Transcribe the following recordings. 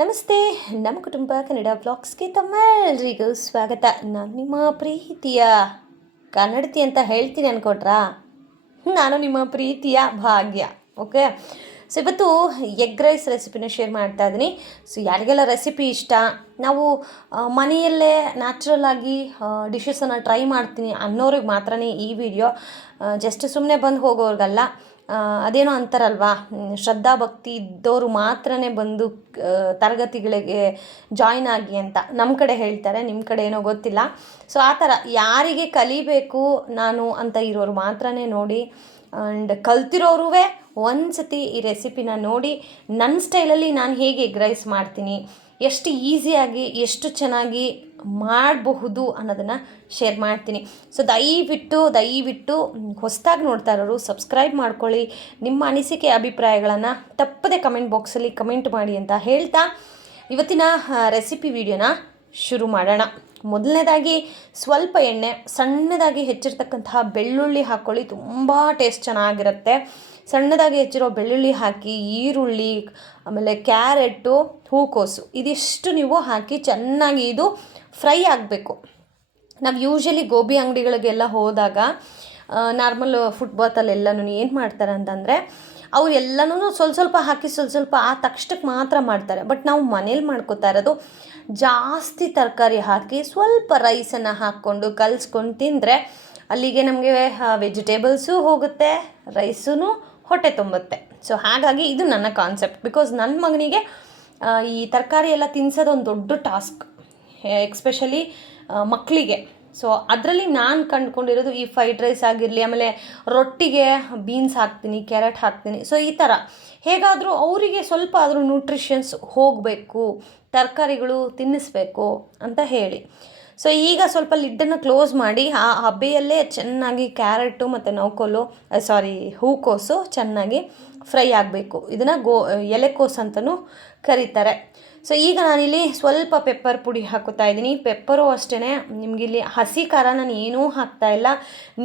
ನಮಸ್ತೆ. ನಮ್ಮ ಕುಟುಂಬ ಕನ್ನಡ ವ್ಲಾಗ್ಸ್ಗೆ ತಮ್ಮೆಲ್ಲರಿಗೂ ಸ್ವಾಗತ. ನಾನು ನಿಮ್ಮ ಪ್ರೀತಿಯ ಕನ್ನಡತಿ ಅಂತ ಹೇಳ್ತೀನಿ ಅಂದ್ಕೊಟ್ರಾ? ನಾನು ನಿಮ್ಮ ಪ್ರೀತಿಯ ಭಾಗ್ಯ. ಓಕೆ, ಸೊ ಇವತ್ತು ಎಗ್ ರೈಸ್ ರೆಸಿಪಿನ ಶೇರ್ ಮಾಡ್ತಾ ಇದ್ದೀನಿ. ಸೊ ಯಾರಿಗೆಲ್ಲ ರೆಸಿಪಿ ಇಷ್ಟ, ನಾವು ಮನೆಯಲ್ಲೇ ನ್ಯಾಚುರಲ್ ಆಗಿ ಡಿಶಸನ್ನು ಟ್ರೈ ಮಾಡ್ತೀನಿ ಅನ್ನೋರಿಗೆ ಮಾತ್ರನೇ ಈ ವಿಡಿಯೋ. ಜಸ್ಟ್ ಸುಮ್ಮನೆ ಬಂದು ಹೋಗೋರಿಗಲ್ಲ. ಅದೇನೋ ಅಂತಾರಲ್ವಾ, ಶ್ರದ್ಧಾ ಭಕ್ತಿ ಇದ್ದವರು ಮಾತ್ರನೇ ಬಂದು ತರಗತಿಗಳಿಗೆ ಜಾಯ್ನ್ ಆಗಿ ಅಂತ ನಮ್ಮ ಕಡೆ ಹೇಳ್ತಾರೆ, ನಿಮ್ಮ ಕಡೆ ಏನೋ ಗೊತ್ತಿಲ್ಲ. ಸೊ ಆ ಥರ ಯಾರಿಗೆ ಕಲಿಬೇಕು ನಾನು ಅಂತ ಇರೋರು ಮಾತ್ರನೇ ನೋಡಿ. ಆ್ಯಂಡ್ ಕಲ್ತಿರೋರು ಒಂದು ಸತಿ ಈ ರೆಸಿಪಿನ ನೋಡಿ ನನ್ನ ಸ್ಟೈಲಲ್ಲಿ ನಾನು ಹೇಗೆ ಎಗ್ ರೈಸ್ ಮಾಡ್ತೀನಿ, ಎಷ್ಟು ಈಸಿಯಾಗಿ ಎಷ್ಟು ಚೆನ್ನಾಗಿ ಮಾಡಬಹುದು ಅನ್ನೋದನ್ನು ಶೇರ್ ಮಾಡ್ತೀನಿ. ಸೊ ದಯವಿಟ್ಟು ಹೊಸದಾಗಿ ನೋಡ್ತಾ ಇರೋರು ಸಬ್ಸ್ಕ್ರೈಬ್ ಮಾಡ್ಕೊಳ್ಳಿ. ನಿಮ್ಮ ಅನಿಸಿಕೆ ಅಭಿಪ್ರಾಯಗಳನ್ನು ತಪ್ಪದೆ ಕಮೆಂಟ್ ಬಾಕ್ಸಲ್ಲಿ ಕಮೆಂಟ್ ಮಾಡಿ ಅಂತ ಹೇಳ್ತಾ ಇವತ್ತಿನ ರೆಸಿಪಿ ವಿಡಿಯೋನ ಶುರು ಮಾಡೋಣ. ಮೊದಲನೇದಾಗಿ ಸ್ವಲ್ಪ ಎಣ್ಣೆ, ಸಣ್ಣದಾಗಿ ಹೆಚ್ಚಿರ್ತಕ್ಕಂತಹ ಬೆಳ್ಳುಳ್ಳಿ ಹಾಕ್ಕೊಳ್ಳಿ, ತುಂಬ ಟೇಸ್ಟ್ ಚೆನ್ನಾಗಿರುತ್ತೆ. ಸಣ್ಣದಾಗಿ ಹೆಚ್ಚಿರೋ ಬೆಳ್ಳುಳ್ಳಿ ಹಾಕಿ, ಈರುಳ್ಳಿ, ಆಮೇಲೆ ಕ್ಯಾರೆಟು, ಹೂಕೋಸು ಇದಿಷ್ಟು ನೀವು ಹಾಕಿ ಚೆನ್ನಾಗಿ ಇದು ಫ್ರೈ ಆಗಬೇಕು. ನಾವು ಯೂಶ್ವಲಿ ಗೋಬಿ ಅಂಗಡಿಗಳಿಗೆಲ್ಲ ಹೋದಾಗ ನಾರ್ಮಲ್ ಫುಟ್ಬಾತಲ್ಲೆಲ್ಲನೂ ಏನು ಮಾಡ್ತಾರೆ ಅಂತಂದರೆ ಅವ್ರು ಎಲ್ಲನೂ ಸ್ವಲ್ಪ ಹಾಕಿ ಸ್ವಲ್ಪ ಆ ತಕ್ಷಣಕ್ಕೆ ಮಾತ್ರ ಮಾಡ್ತಾರೆ. ಬಟ್ ನಾವು ಮನೇಲಿ ಮಾಡ್ಕೋತಾ ಇರೋದು ಜಾಸ್ತಿ ತರಕಾರಿ ಹಾಕಿ ಸ್ವಲ್ಪ ರೈಸನ್ನು ಹಾಕ್ಕೊಂಡು ಕಲಿಸ್ಕೊಂಡು ತಿಂದರೆ ಅಲ್ಲಿಗೆ ನಮಗೆ ವೆಜಿಟೇಬಲ್ಸು ಹೋಗುತ್ತೆ, ರೈಸೂ ಹೊಟ್ಟೆ ತುಂಬುತ್ತೆ. ಸೊ ಹಾಗಾಗಿ ಇದು ನನ್ನ ಕಾನ್ಸೆಪ್ಟ್. ಬಿಕಾಸ್ ನನ್ನ ಮಗನಿಗೆ ಈ ತರಕಾರಿ ಎಲ್ಲ ತಿನ್ಸೋದು ಒಂದು ದೊಡ್ಡ ಟಾಸ್ಕ್, ಎಕ್ಸ್ಪೆಷಲಿ ಮಕ್ಕಳಿಗೆ. ಸೊ ಅದರಲ್ಲಿ ನಾನು ಕಂಡುಕೊಂಡಿರೋದು ಈ ಫ್ರೈಡ್ ರೈಸ್ ಆಗಿರಲಿ, ಆಮೇಲೆ ರೊಟ್ಟಿಗೆ ಬೀನ್ಸ್ ಹಾಕ್ತೀನಿ, ಕ್ಯಾರೆಟ್ ಹಾಕ್ತೀನಿ. ಸೊ ಈ ಥರ ಹೇಗಾದರೂ ಅವರಿಗೆ ಸ್ವಲ್ಪ ಆದರೂ ನ್ಯೂಟ್ರಿಷನ್ಸ್ ಹೋಗಬೇಕು, ತರಕಾರಿಗಳು ತಿನ್ನಿಸ್ಬೇಕು ಅಂತ ಹೇಳಿ. ಸೊ ಈಗ ಸ್ವಲ್ಪ ಲಿಡ್ಡನ್ನು ಕ್ಲೋಸ್ ಮಾಡಿ ಆ ಹಬೆಯಲ್ಲೇ ಚೆನ್ನಾಗಿ ಕ್ಯಾರೆಟು ಮತ್ತು ಹೂಕೋಸು ಚೆನ್ನಾಗಿ ಫ್ರೈ ಆಗಬೇಕು. ಇದನ್ನು ಎಲೆಕೋಸು ಅಂತಲೂ ಕರೀತಾರೆ. ಸೊ ಈಗ ನಾನಿಲ್ಲಿ ಸ್ವಲ್ಪ ಪೆಪ್ಪರ್ ಪುಡಿ ಹಾಕೋತಾ ಇದ್ದೀನಿ. ಪೆಪ್ಪರು ಅಷ್ಟೇ, ನಿಮಗಿಲ್ಲಿ ಹಸಿ ಖಾರ ನಾನು ಏನೂ ಹಾಕ್ತಾಯಿಲ್ಲ.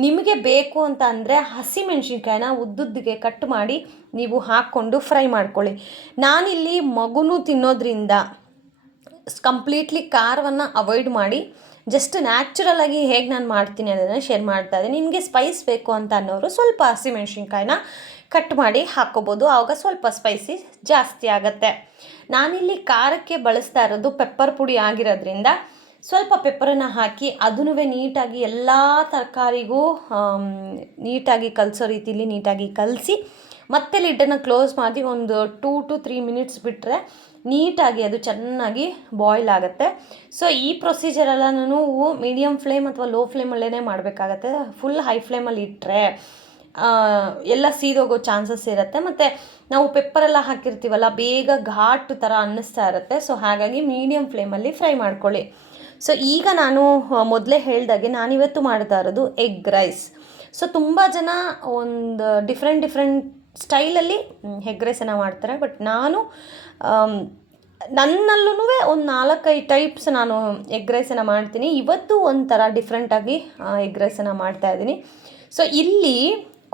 ನಿಮಗೆ ಬೇಕು ಅಂತ ಅಂದರೆ ಹಸಿಮೆಣ್ಸಿನ್ಕಾಯಿನ ಉದ್ದುದ್ದಿಗೆ ಕಟ್ ಮಾಡಿ ನೀವು ಹಾಕ್ಕೊಂಡು ಫ್ರೈ ಮಾಡ್ಕೊಳ್ಳಿ. ನಾನಿಲ್ಲಿ ಮಗುನೂ ತಿನ್ನೋದ್ರಿಂದ ಕಂಪ್ಲೀಟ್ಲಿ ಖಾರವನ್ನು ಅವಾಯ್ಡ್ ಮಾಡಿ ಜಸ್ಟ್ ನ್ಯಾಚುರಲಾಗಿ ಹೇಗೆ ನಾನು ಮಾಡ್ತೀನಿ ಅದನ್ನು ಶೇರ್ ಮಾಡ್ತಾ ಇದ್ದೀನಿ. ನಿಮಗೆ ಸ್ಪೈಸ್ ಬೇಕು ಅಂತ ಅನ್ನೋರು ಸ್ವಲ್ಪ ಹಸಿಮೆಣ್ಸಿನ್ಕಾಯಿನ ಕಟ್ ಮಾಡಿ ಹಾಕ್ಕೋಬೋದು, ಆವಾಗ ಸ್ವಲ್ಪ ಸ್ಪೈಸಿ ಜಾಸ್ತಿ ಆಗುತ್ತೆ. ನಾನಿಲ್ಲಿ ಖಾರಕ್ಕೆ ಬಳಸ್ತಾ ಇರೋದು ಪೆಪ್ಪರ್ ಪುಡಿ ಆಗಿರೋದ್ರಿಂದ ಸ್ವಲ್ಪ ಪೆಪ್ಪರನ್ನು ಹಾಕಿ ಅದನ್ನೂ ನೀಟಾಗಿ ಎಲ್ಲ ತರಕಾರಿಗೂ ನೀಟಾಗಿ ಕಲಸೋ ರೀತಿಯಲ್ಲಿ ನೀಟಾಗಿ ಕಲಸಿ ಮತ್ತೆ ಲಿಡ್ಡನ್ನು ಕ್ಲೋಸ್ ಮಾಡಿ ಒಂದು 2 to 3 minutes ಬಿಟ್ಟರೆ ನೀಟಾಗಿ ಅದು ಚೆನ್ನಾಗಿ ಬಾಯ್ಲ್ ಆಗುತ್ತೆ. ಸೊ ಈ ಪ್ರೊಸೀಜರೆಲ್ಲ ನಾನು ಮೀಡಿಯಮ್ ಫ್ಲೇಮ್ ಅಥವಾ ಲೋ ಫ್ಲೇಮಲ್ಲೇ ಮಾಡಬೇಕಾಗತ್ತೆ. ಫುಲ್ ಹೈ ಫ್ಲೇಮಲ್ಲಿ ಇಟ್ಟರೆ ಎಲ್ಲ ಸೀದೋಗೋ ಚಾನ್ಸಸ್ ಇರುತ್ತೆ. ಮತ್ತು ನಾವು ಪೆಪ್ಪರೆಲ್ಲ ಹಾಕಿರ್ತೀವಲ್ಲ, ಬೇಗ ಘಾಟು ಥರ ಅನ್ನಿಸ್ತಾ ಇರುತ್ತೆ. ಸೊ ಹಾಗಾಗಿ ಮೀಡಿಯಮ್ ಫ್ಲೇಮಲ್ಲಿ ಫ್ರೈ ಮಾಡ್ಕೊಳ್ಳಿ. ಸೊ ಈಗ ನಾನು ಮೊದಲೇ ಹೇಳ್ದಾಗೆ ನಾನಿವತ್ತು ಮಾಡ್ತಾ ಇರೋದು ಎಗ್ ರೈಸ್. ಸೊ ತುಂಬ ಜನ ಒಂದು ಡಿಫ್ರೆಂಟ್ ಸ್ಟೈಲಲ್ಲಿ ಎಗ್ ರೈಸನ್ನು ಮಾಡ್ತಾರೆ. ಬಟ್ ನಾನು ನನ್ನಲ್ಲೂ ಒಂದು 4-5 ಟೈಪ್ಸ್ ನಾನು ಎಗ್ ರೈಸನ್ನು ಮಾಡ್ತೀನಿ. ಇವತ್ತು ಒಂಥರ ಡಿಫ್ರೆಂಟಾಗಿ ಎಗ್ ರೈಸನ್ನು ಮಾಡ್ತಾಯಿದ್ದೀನಿ. ಸೊ ಇಲ್ಲಿ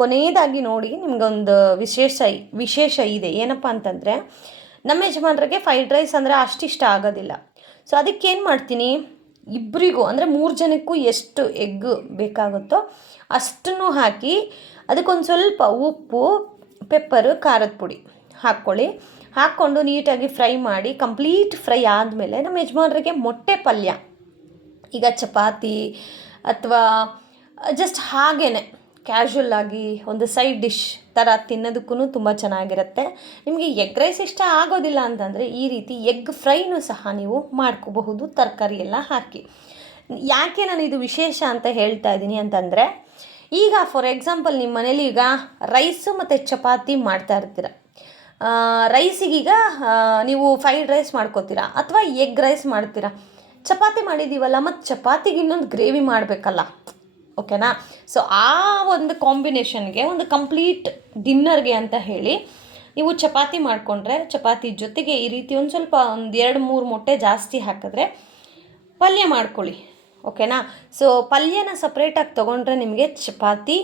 ಕೊನೆಯದಾಗಿ ನೋಡಿ, ನಿಮಗೊಂದು ವಿಶೇಷ ಇದೆ. ಏನಪ್ಪ ಅಂತಂದರೆ, ನಮ್ಮ ಯಜಮಾನರಿಗೆ ಫ್ರೈಡ್ ರೈಸ್ ಅಂದರೆ ಅಷ್ಟಿಷ್ಟ ಆಗೋದಿಲ್ಲ. ಸೊ ಅದಕ್ಕೇನು ಮಾಡ್ತೀನಿ, ಇಬ್ಬರಿಗೂ ಅಂದರೆ 3 ಜನಕ್ಕೂ ಎಷ್ಟು ಎಗ್ ಬೇಕಾಗುತ್ತೋ ಅಷ್ಟನ್ನು ಹಾಕಿ ಅದಕ್ಕೊಂದು ಸ್ವಲ್ಪ ಉಪ್ಪು, ಪೆಪ್ಪರು, ಖಾರದ ಪುಡಿ ಹಾಕ್ಕೊಂಡು ನೀಟಾಗಿ ಫ್ರೈ ಮಾಡಿ ಕಂಪ್ಲೀಟ್ ಫ್ರೈ ಆದಮೇಲೆ ನಮ್ಮ ಯಜಮಾನರಿಗೆ ಮೊಟ್ಟೆ ಪಲ್ಯ, ಈಗ ಚಪಾತಿ ಅಥವಾ ಜಸ್ಟ್ ಹಾಗೇ ಕ್ಯಾಶುವಲ್ ಆಗಿ ಒಂದು ಸೈಡ್ ಡಿಶ್ ಥರ ತಿನ್ನೋದಕ್ಕೂ ತುಂಬ ಚೆನ್ನಾಗಿರುತ್ತೆ. ನಿಮಗೆ ಎಗ್ ರೈಸ್ ಇಷ್ಟ ಆಗೋದಿಲ್ಲ ಅಂತಂದರೆ ಈ ರೀತಿ ಎಗ್ ಫ್ರೈನೂ ಸಹ ನೀವು ಮಾಡ್ಕೋಬಹುದು, ತರಕಾರಿ ಎಲ್ಲ ಹಾಕಿ. ಯಾಕೆ ನಾನು ಇದು ವಿಶೇಷ ಅಂತ ಹೇಳ್ತಾ ಇದ್ದೀನಿ ಅಂತಂದರೆ, ಈಗ ಫಾರ್ ಎಕ್ಸಾಂಪಲ್ ನಿಮ್ಮ ಮನೇಲಿ ಈಗ ರೈಸು ಮತ್ತು ಚಪಾತಿ ಮಾಡ್ತಾ ಇರ್ತೀರ. ರೈಸಿಗೀಗ ನೀವು ಫ್ರೈಡ್ ರೈಸ್ ಮಾಡ್ಕೋತೀರಾ ಅಥವಾ ಎಗ್ ರೈಸ್ ಮಾಡ್ತೀರಾ. ಚಪಾತಿ ಮಾಡಿದ್ದೀವಲ್ಲ, ಮತ್ತು ಚಪಾತಿಗೆ ಇನ್ನೊಂದು ಗ್ರೇವಿ ಮಾಡಬೇಕಲ್ಲ, ಓಕೆನಾ. ಸೊ ಆ ಒಂದು ಕಾಂಬಿನೇಷನ್ಗೆ, ಒಂದು ಕಂಪ್ಲೀಟ್ ಡಿನ್ನರ್ಗೆ ಅಂತ ಹೇಳಿ ನೀವು ಚಪಾತಿ ಮಾಡಿಕೊಂಡ್ರೆ ಚಪಾತಿ ಜೊತೆಗೆ ಈ ರೀತಿ ಒಂದು ಸ್ವಲ್ಪ 2-3 ಮೊಟ್ಟೆ ಜಾಸ್ತಿ ಹಾಕಿದ್ರೆ ಪಲ್ಯ ಮಾಡ್ಕೊಳ್ಳಿ, ಓಕೆನಾ. ಸೊ ಪಲ್ಯನ ಸಪ್ರೇಟಾಗಿ ತೊಗೊಂಡ್ರೆ ನಿಮಗೆ ಚಪಾತಿ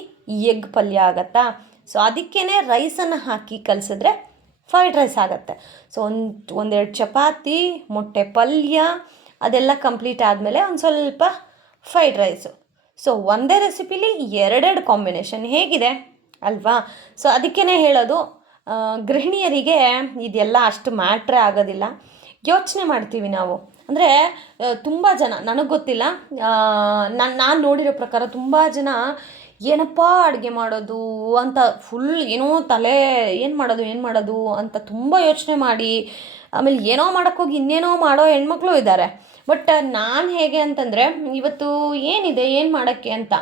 ಎಗ್ ಪಲ್ಯ ಆಗತ್ತಾ. ಸೊ ಅದಕ್ಕೇ ರೈಸನ್ನು ಹಾಕಿ ಕಲಿಸಿದ್ರೆ ಫ್ರೈಡ್ ರೈಸ್ ಆಗುತ್ತೆ. ಸೊ ಒಂದೆರಡು ಚಪಾತಿ, ಮೊಟ್ಟೆ ಪಲ್ಯ ಅದೆಲ್ಲ ಕಂಪ್ಲೀಟ್ ಆದಮೇಲೆ ಒಂದು ಸ್ವಲ್ಪ ಫ್ರೈಡ್ ರೈಸು. ಸೊ ಒಂದೇ ರೆಸಿಪಿಲಿ ಎರಡೆರಡು ಕಾಂಬಿನೇಷನ್ ಹೇಗಿದೆ ಅಲ್ವಾ? ಸೊ ಅದಕ್ಕೇ ಹೇಳೋದು, ಗೃಹಿಣಿಯರಿಗೆ ಇದೆಲ್ಲ ಅಷ್ಟು ಮ್ಯಾಟ್ರೇ ಆಗೋದಿಲ್ಲ. ಯೋಚನೆ ಮಾಡ್ತೀವಿ ನಾವು. ಅಂದರೆ ತುಂಬ ಜನ, ನನಗೆ ಗೊತ್ತಿಲ್ಲ, ನಾನು ನೋಡಿರೋ ಪ್ರಕಾರ ತುಂಬ ಜನ ಏನಪ್ಪ ಅಡುಗೆ ಮಾಡೋದು ಅಂತ ಫುಲ್ ಏನೋ ತಲೆ ಏನು ಮಾಡೋದು ಅಂತ ತುಂಬ ಯೋಚನೆ ಮಾಡಿ ಆಮೇಲೆ ಏನೋ ಮಾಡೋಕ್ಕೋಗಿ ಇನ್ನೇನೋ ಮಾಡೋ ಹೆಣ್ಮಕ್ಳು ಇದ್ದಾರೆ. ಬಟ್ ನಾನು ಹೇಗೆ ಅಂತಂದರೆ, ಇವತ್ತು ಏನಿದೆ ಏನು ಮಾಡೋಕ್ಕೆ ಅಂತ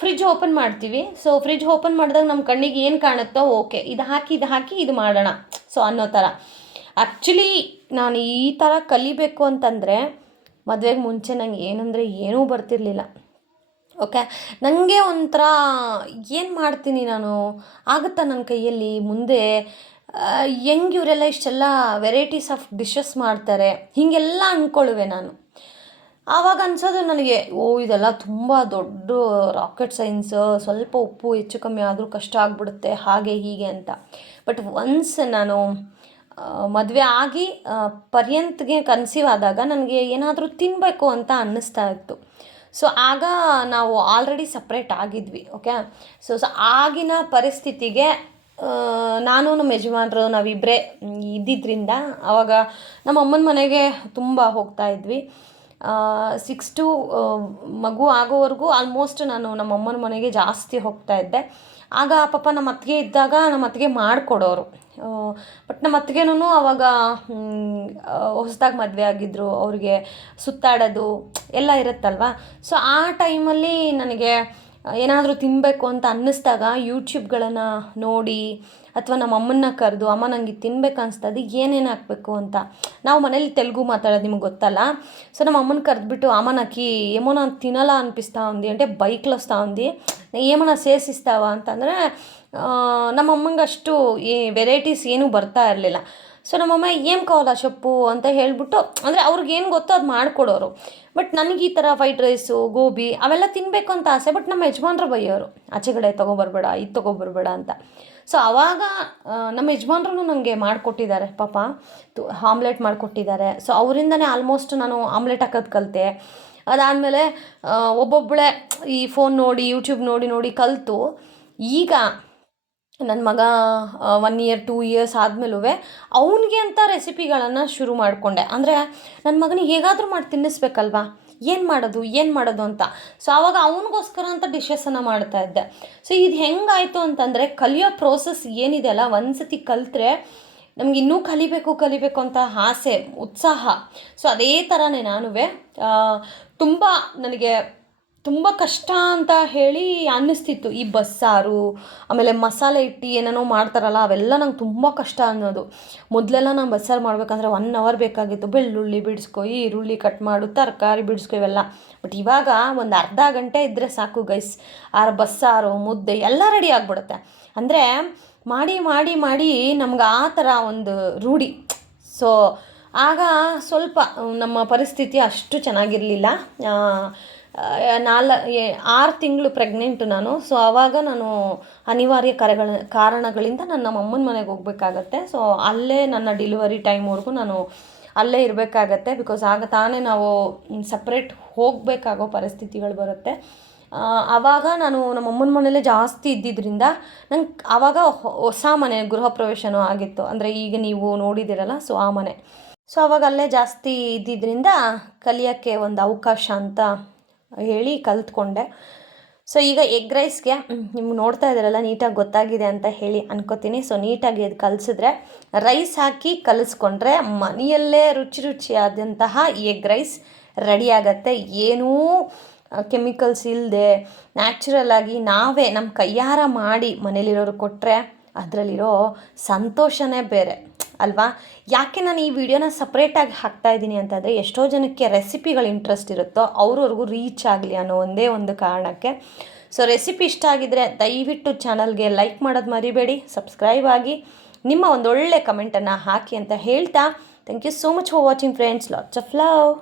ಫ್ರಿಜ್ ಓಪನ್ ಮಾಡ್ತೀವಿ. ಸೊ ಫ್ರಿಜ್ ಓಪನ್ ಮಾಡಿದಾಗ ನಮ್ಮ ಕಣ್ಣಿಗೆ ಏನು ಕಾಣುತ್ತೋ ಓಕೆ, ಇದು ಹಾಕಿ ಇದು ಮಾಡೋಣ ಸೊ ಅನ್ನೋ ಥರ. ಆ್ಯಕ್ಚುಲಿ ನಾನು ಈ ಥರ ಕಲಿಬೇಕು ಅಂತಂದರೆ ಮದುವೆಗೆ ಮುಂಚೆ ನಂಗೆ ಏನೂ ಬರ್ತಿರ್ಲಿಲ್ಲ. ಓಕೆ, ನನಗೆ ಒಂಥರ ಏನು ಮಾಡ್ತೀನಿ ನಾನು, ಆಗುತ್ತಾ ನನ್ನ ಕೈಯಲ್ಲಿ ಮುಂದೆ, ಹೆಂಗೆ ಇವರೆಲ್ಲ ಇಷ್ಟೆಲ್ಲ ವೆರೈಟೀಸ್ ಆಫ್ ಡಿಶಸ್ ಮಾಡ್ತಾರೆ ಹೀಗೆಲ್ಲ ಅಂದ್ಕೊಳ್ಳುವೆ ನಾನು. ಆವಾಗ ಅನ್ಸೋದು ನನಗೆ, ಇದೆಲ್ಲ ತುಂಬ ದೊಡ್ಡ ರಾಕೆಟ್ ಸೈನ್ಸ್, ಸ್ವಲ್ಪ ಉಪ್ಪು ಹೆಚ್ಚು ಕಮ್ಮಿ ಆದರೂ ಕಷ್ಟ ಆಗಿಬಿಡುತ್ತೆ ಹಾಗೆ ಹೀಗೆ ಅಂತ. ಬಟ್ ಒನ್ಸ್ ನಾನು ಮದುವೆ ಆಗಿ ಪರ್ಯಂತ್ಗೆ ಕನ್ಸೀವ್ ಆದಾಗ ನನಗೆ ಏನಾದರೂ ತಿನ್ನಬೇಕು ಅಂತ ಅನ್ನಿಸ್ತಾ ಇತ್ತು. ಸೊ ಆಗ ನಾವು ಆಲ್ರೆಡಿ ಸಪ್ರೇಟ್ ಆಗಿದ್ವಿ. ಓಕೆ, ಸೊ ಆಗಿನ ಪರಿಸ್ಥಿತಿಗೆ ನಾನು ನಮ್ಮ ಯಜಮಾನ್ರು ನಾವಿಬ್ಬರೇ ಇದ್ದಿದ್ದರಿಂದ ಆವಾಗ ನಮ್ಮ ಅಮ್ಮನ ಮನೆಗೆ ತುಂಬ ಹೋಗ್ತಾ ಇದ್ವಿ. 6 to ಮಗು ಆಗೋವರೆಗೂ ಆಲ್ಮೋಸ್ಟ್ ನಾನು ನಮ್ಮ ಅಮ್ಮನ ಮನೆಗೆ ಜಾಸ್ತಿ ಹೋಗ್ತಾ ಇದ್ದೆ. ಆಗ ಪಾಪ ನಮ್ಮ ಅತ್ತಿಗೆ ಇದ್ದಾಗ ನಮ್ಮ ಅತ್ತಿಗೆ ಮಾಡಿಕೊಡೋರು. ಬಟ್ ನಮ್ಮ ಅತ್ತಿಗೆನೂ ಆವಾಗ ಹೊಸದಾಗಿ ಮದುವೆ ಆಗಿದ್ದರು, ಅವ್ರಿಗೆ ಸುತ್ತಾಡೋದು ಎಲ್ಲ ಇರುತ್ತಲ್ವ. ಸೊ ಆ ಟೈಮಲ್ಲಿ ನನಗೆ ಏನಾದರೂ ತಿನ್ನಬೇಕು ಅಂತ ಅನ್ನಿಸ್ದಾಗ ಯೂಟ್ಯೂಬ್ಗಳನ್ನು ನೋಡಿ ಅಥವಾ ನಮ್ಮ ಅಮ್ಮನ್ನ ಕರೆದು, ಅಮ್ಮ ನನಗೆ ತಿನ್ಬೇಕು ಅನಿಸ್ತದೆ, ಏನೇನು ಹಾಕಬೇಕು ಅಂತ. ನಾವು ಮನೇಲಿ ತೆಲುಗು ಮಾತಾಡೋದು ನಿಮ್ಗೆ ಗೊತ್ತಲ್ಲ. సో ನಮ್ಮ అమ్మని కరెక్ట్బిట్టు అమ్మ నాకు ఏమో నాకు తినాలా అనిపిస్తూ ఉంది అంటే బైక్లో వస్తూ ఉంది, ఏమైనా చేసిస్తావా ಅಂತಂದರೆ ನಮ್ಮ ಅಮ್ಮಂಗೆ ಅಷ್ಟು ವೆರೈಟೀಸ್ ಏನೂ ಬರ್ತಾ ಇರಲಿಲ್ಲ. ಸೊ ನಮ್ಮಮ್ಮ ಏನು ಕಾವಾಲ ಸೊಪ್ಪು ಅಂತ ಹೇಳಿಬಿಟ್ಟು, ಅಂದರೆ ಅವ್ರಿಗೇನು ಗೊತ್ತೋ ಅದು ಮಾಡಿಕೊಡೋರು. ಬಟ್ ನನಗೆ ಈ ಥರ ಫ್ರೈಡ್ ರೈಸು, ಗೋಬಿ ಅವೆಲ್ಲ ತಿನ್ನಬೇಕು ಅಂತ ಆಸೆ. ಬಟ್ ನಮ್ಮ ಯಜಮಾನ್ರು ಬೈಯೋರು, ಆಚೆಗಡೆ ತೊಗೊಬರ್ಬೇಡ, ಇದು ತೊಗೊಬರ್ಬೇಡ ಅಂತ. ಸೊ ಆವಾಗ ನಮ್ಮ ಯಜಮಾನ್ರು ನನಗೆ ಮಾಡಿಕೊಟ್ಟಿದ್ದಾರೆ ಪಾಪ, ಆಮ್ಲೆಟ್ ಮಾಡಿಕೊಟ್ಟಿದ್ದಾರೆ. ಸೊ ಅವರಿಂದನೇ ಆಲ್ಮೋಸ್ಟ್ ನಾನು ಆಮ್ಲೆಟ್ ಹಾಕೋದು ಕಲಿತೆ. ಅದಾದಮೇಲೆ ಒಬ್ಬೊಬ್ಬಳೆ ಈ ಫೋನ್ ನೋಡಿ ಯೂಟ್ಯೂಬ್ ನೋಡಿ ಕಲಿತು ಈಗ ನನ್ನ ಮಗ 1 year 2 years ಆದಮೇಲೂ ಅವನಿಗೆ ಅಂತ ರೆಸಿಪಿಗಳನ್ನು ಶುರು ಮಾಡಿಕೊಂಡೆ. ಅಂದರೆ ನನ್ನ ಮಗನಿಗೆ ಹೇಗಾದರೂ ಮಾಡಿ ತಿನ್ನಿಸ್ಬೇಕಲ್ವಾ, ಏನು ಮಾಡೋದು ಅಂತ. ಸೊ ಆವಾಗ ಅವನಿಗೋಸ್ಕರ ಅಂತ ಡಿಶಸ್ಸನ್ನು ಮಾಡ್ತಾಯಿದ್ದೆ. ಸೊ ಇದು ಹೆಂಗಾಯಿತು ಅಂತಂದರೆ, ಕಲಿಯೋ ಪ್ರೋಸೆಸ್ ಏನಿದೆ ಅಲ್ಲ, ಒಂದು ಸತಿ ಕಲಿತ್ರೆ ನಮ್ಗೆ ಇನ್ನೂ ಕಲಿಬೇಕು ಅಂತ ಆಸೆ, ಉತ್ಸಾಹ. ಸೊ ಅದೇ ಥರನೇ ನಾನು ತುಂಬ ನನಗೆ ತುಂಬ ಕಷ್ಟ ಅಂತ ಹೇಳಿ ಅನ್ನಿಸ್ತಿತ್ತು. ಈ ಬಸ್ಸಾರು ಆಮೇಲೆ ಮಸಾಲೆ ಇಟ್ಟು ಏನೇನೋ ಮಾಡ್ತಾರಲ್ಲ, ಅವೆಲ್ಲ ನಂಗೆ ತುಂಬ ಕಷ್ಟ ಅನ್ನೋದು. ಮೊದಲೆಲ್ಲ ನಾನು ಬಸ್ಸಾರು ಮಾಡ್ಬೇಕಂದ್ರೆ 1 hour ಬೇಕಾಗಿತ್ತು. ಬೆಳ್ಳುಳ್ಳಿ ಬಿಡಿಸ್ಕೊ, ಈರುಳ್ಳಿ ಕಟ್ ಮಾಡು, ತರಕಾರಿ ಬಿಡಿಸ್ಕೊ, ಇವೆಲ್ಲ. ಬಟ್ ಇವಾಗ ಒಂದು ಅರ್ಧ ಗಂಟೆ ಇದ್ದರೆ ಸಾಕು ಗೈಸ್, ಬಸ್ಸಾರು ಮುದ್ದೆ ಎಲ್ಲ ರೆಡಿ ಆಗಿಬಿಡುತ್ತೆ. ಅಂದರೆ ಮಾಡಿ ನಮ್ಗೆ ಆ ಥರ ಒಂದು ರೂಢಿ. ಸೊ ಆಗ ಸ್ವಲ್ಪ ನಮ್ಮ ಪರಿಸ್ಥಿತಿ ಅಷ್ಟು ಚೆನ್ನಾಗಿರಲಿಲ್ಲ. 6 ತಿಂಗಳು ಪ್ರೆಗ್ನೆಂಟು ನಾನು. ಸೊ ಆವಾಗ ನಾನು ಅನಿವಾರ್ಯ ಕಾರಣಗಳಿಂದ ನಾನು ನಮ್ಮ ಅಮ್ಮನ ಮನೆಗೆ ಹೋಗ್ಬೇಕಾಗತ್ತೆ. ಸೊ ಅಲ್ಲೇ ನನ್ನ ಡೆಲಿವರಿ ಟೈಮ್ವರೆಗೂ ನಾನು ಅಲ್ಲೇ ಇರಬೇಕಾಗತ್ತೆ. ಬಿಕಾಸ್ ಆಗ ತಾನೇ ನಾವು ಸಪ್ರೇಟ್ ಹೋಗಬೇಕಾಗೋ ಪರಿಸ್ಥಿತಿಗಳು ಬರುತ್ತೆ. ಆವಾಗ ನಾನು ನಮ್ಮ ಅಮ್ಮನ ಮನೇಲೇ ಜಾಸ್ತಿ ಇದ್ದಿದ್ದರಿಂದ ನಂಗೆ ಆವಾಗ ಹೊಸ ಮನೆ ಗೃಹ ಪ್ರವೇಶನೂ ಆಗಿತ್ತು. ಅಂದರೆ ಈಗ ನೀವು ನೋಡಿದ್ದೀರಲ್ಲ, ಸೊ ಆ ಮನೆ. ಸೊ ಆವಾಗ ಅಲ್ಲೇ ಜಾಸ್ತಿ ಇದ್ದಿದ್ದರಿಂದ ಕಲಿಯೋಕ್ಕೆ ಒಂದು ಅವಕಾಶ ಅಂತ ಹೇಳಿ ಕಲ್ತ್ಕೊಂಡೆ. ಸೊ ಈಗ ಎಗ್ ರೈಸ್ಗೆ ನಿಮ್ಗೆ ನೋಡ್ತಾ ಇದ್ದೀರಲ್ಲ, ನೀಟಾಗಿ ಗೊತ್ತಾಗಿದೆ ಅಂತ ಹೇಳಿ ಅನ್ಕೋತೀನಿ. ಸೊ ನೀಟಾಗಿ ಅದು ಕಲಿಸಿದ್ರೆ, ರೈಸ್ ಹಾಕಿ ಕಲಿಸ್ಕೊಂಡ್ರೆ ಮನೆಯಲ್ಲೇ ರುಚಿಯಾದಂತಹ ಎಗ್ ರೈಸ್ ರೆಡಿ ಆಗುತ್ತೆ. ಏನೂ ಕೆಮಿಕಲ್ಸ್ ಇಲ್ಲದೆ ನ್ಯಾಚುರಲಾಗಿ ನಾವೇ ನಮ್ಮ ಕೈಯಾರ ಮಾಡಿ ಮನೇಲಿರೋರು ಕೊಟ್ಟರೆ ಅದರಲ್ಲಿರೋ ಸಂತೋಷನೇ ಬೇರೆ ಅಲ್ವಾ. ಯಾಕೆ ನಾನು ಈ ವಿಡಿಯೋನ ಸಪ್ರೇಟಾಗಿ ಹಾಕ್ತಾಯಿದ್ದೀನಿ ಅಂತಂದರೆ, ಎಷ್ಟೋ ಜನಕ್ಕೆ ರೆಸಿಪಿಗಳು ಇಂಟ್ರೆಸ್ಟ್ ಇರುತ್ತೋ ಅವ್ರವ್ರಿಗೂ ರೀಚ್ ಆಗಲಿ ಅನ್ನೋ ಒಂದೇ ಒಂದು ಕಾರಣಕ್ಕೆ. ಸೊ ರೆಸಿಪಿ ಇಷ್ಟ ಆಗಿದ್ದರೆ ದಯವಿಟ್ಟು ಚಾನಲ್ಗೆ ಲೈಕ್ ಮಾಡೋದು ಮರಿಬೇಡಿ, ಸಬ್ಸ್ಕ್ರೈಬ್ ಆಗಿ ನಿಮ್ಮ ಒಂದೊಳ್ಳೆ ಕಮೆಂಟನ್ನು ಹಾಕಿ ಅಂತ ಹೇಳ್ತಾ, thank you so much for watching friends, lots of love.